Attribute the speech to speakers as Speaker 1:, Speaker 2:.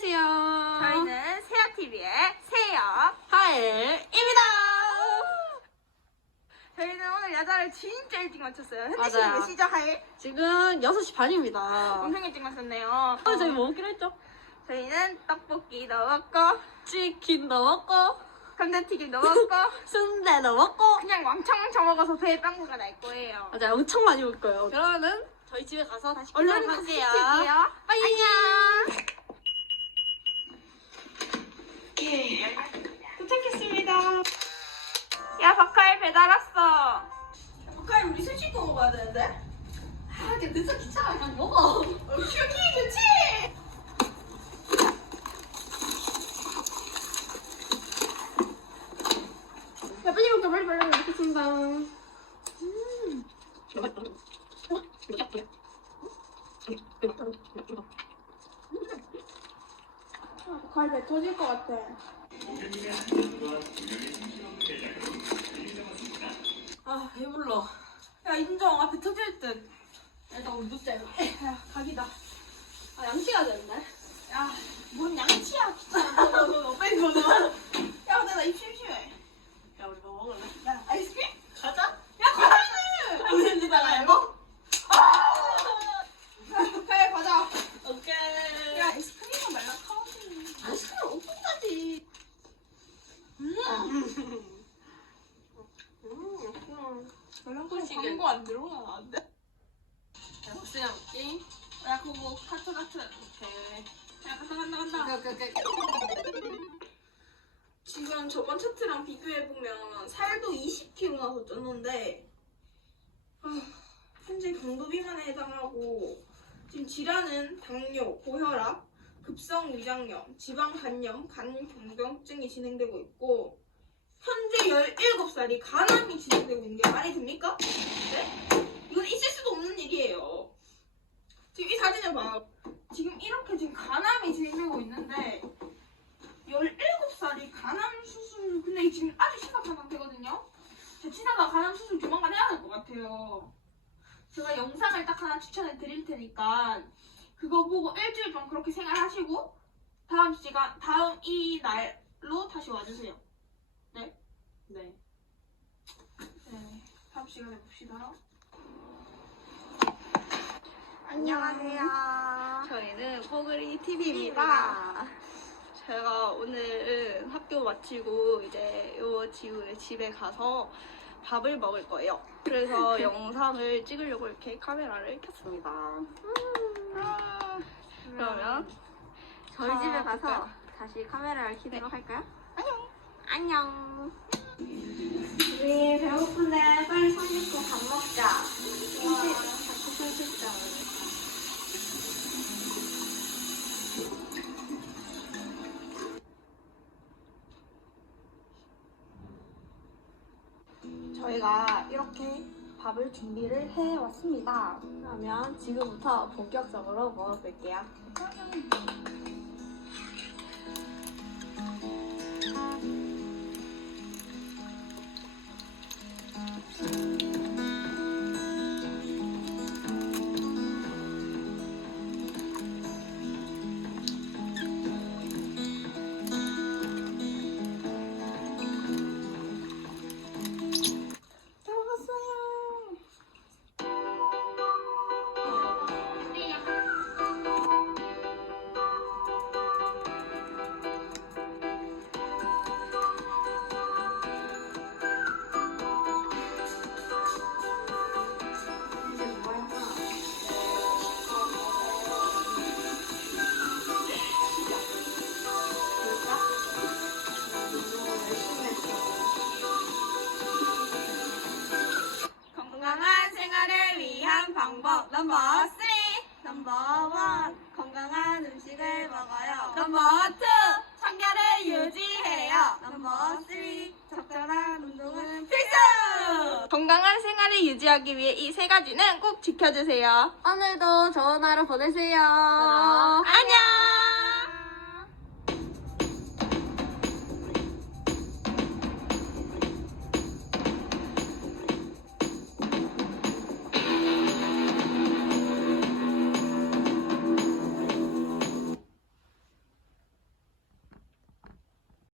Speaker 1: 안녕하세요.
Speaker 2: 저희는 세아TV의 세여.
Speaker 1: 하엘입니다.
Speaker 2: 저희는 오늘 야자를 진짜 일찍 마쳤어요. 현재
Speaker 1: 맞아요.
Speaker 2: 시간 몇 시죠, 하엘?
Speaker 1: 지금 6시 반입니다.
Speaker 2: 엄청 일찍 마쳤네요.
Speaker 1: 오늘 저희 뭐 먹기로 했죠?
Speaker 2: 저희는 떡볶이도 먹고,
Speaker 1: 치킨도 먹고,
Speaker 2: 감자튀김도 먹고,
Speaker 1: 순대도 먹고.
Speaker 2: 그냥 왕창왕창 먹어서 배에 빵꾸가 날 거예요.
Speaker 1: 맞아요. 엄청 많이 먹을 거예요. 그러면은 저희 집에 가서 다시
Speaker 2: 얼른 다시. 찍을게요.
Speaker 1: 안녕.
Speaker 2: 배달 왔어.
Speaker 1: 박하이 우리 술 씻고 먹어야 되는데? 아, 이게 늦어 귀찮아. 그냥 먹어.
Speaker 2: 큐키, 그치?
Speaker 1: 야, 빨리 먹자, 빨리 빨리 먹겠습니다. 음.
Speaker 2: 박하일 배 터질 것 같아.
Speaker 1: 아, 배불러.
Speaker 2: 야, 인정. 앞에 터질 듯.
Speaker 1: 일단 우리 눕자, 이거.
Speaker 2: 야, 각이다.
Speaker 1: 아, 양치가 되는데?
Speaker 2: 야, 뭔 양치야, 귀찮아. 너, 너, 너, 너, 빨리 너, 너. 야, 근데 나입 심심해.
Speaker 1: 야, 우리 뭐 먹을래?
Speaker 2: 야, 아이스크림?
Speaker 1: 가자.
Speaker 2: 야, 과자는!
Speaker 1: 우리 집에가 이거?
Speaker 2: 그래, 과자.
Speaker 1: 오케이.
Speaker 2: 야, 아이스크림은 말라 카운티.
Speaker 1: 아이스크림 오픈까지.
Speaker 2: 음.
Speaker 1: 음.
Speaker 2: 말랑
Speaker 1: 소식은.
Speaker 2: 광고 안 들어오나, 안 돼?
Speaker 1: 야, 복수야 먹기.
Speaker 2: 야, 그거 카트 카트.
Speaker 1: 오케이.
Speaker 2: 야, 간다, 간다, 간다.
Speaker 1: 오케이, 오케이, 오케이.
Speaker 2: 지금 저번 차트랑 비교해보면 살도 20kg나 더 쪘는데 아, 현재 경도 비만에 해당하고 지금 질환은 당뇨, 고혈압, 급성 위장염, 지방 간염, 간경증이 진행되고 있고 현재 17살이 간암이 진행되고 있는 게 말이 됩니까? 네? 이건 있을 수도 없는 일이에요. 지금 이 사진을 봐요. 지금 이렇게 지금 간암이 진행되고 있는데 17살이 간암 수술 근데 지금 아주 심각한 상태거든요 저 치다가 간암 수술 조만간 해야 될 것 같아요 제가 영상을 딱 하나 추천해 드릴 테니까 그거 보고 일주일 동안 그렇게 생활하시고 다음 시간 다음 이 날로 다시 와주세요
Speaker 1: 네.
Speaker 2: 네 다음 시간에 봅시다
Speaker 3: 안녕하세요.
Speaker 2: 저희는 포그리 TV입니다. 제가 오늘은 학교 마치고 이제 요 지우의 집에 가서 밥을 먹을 거예요. 그래서 영상을 찍으려고 이렇게 카메라를 켰습니다. 그러면
Speaker 3: 저희
Speaker 2: 가-
Speaker 3: 집에 가서
Speaker 2: 볼까요?
Speaker 3: 다시 카메라를 켜도록 할까요?
Speaker 2: 안녕.
Speaker 3: 우리 배고픈데 빨리 손 씻고 밥 먹자. 손 자꾸 손 씻자.
Speaker 2: 저희가 이렇게 밥을 준비를 해왔습니다. 그러면 지금부터 본격적으로 먹어볼게요. Thank you. 넘버 3 넘버 1 건강한 음식을 먹어요. 넘버 2 청결을 유지해요. 넘버 3 적절한 운동은 필수! 건강한 생활을 유지하기 위해 이 세 가지는 꼭 지켜주세요.
Speaker 3: 오늘도 좋은 하루 보내세요.
Speaker 2: 안녕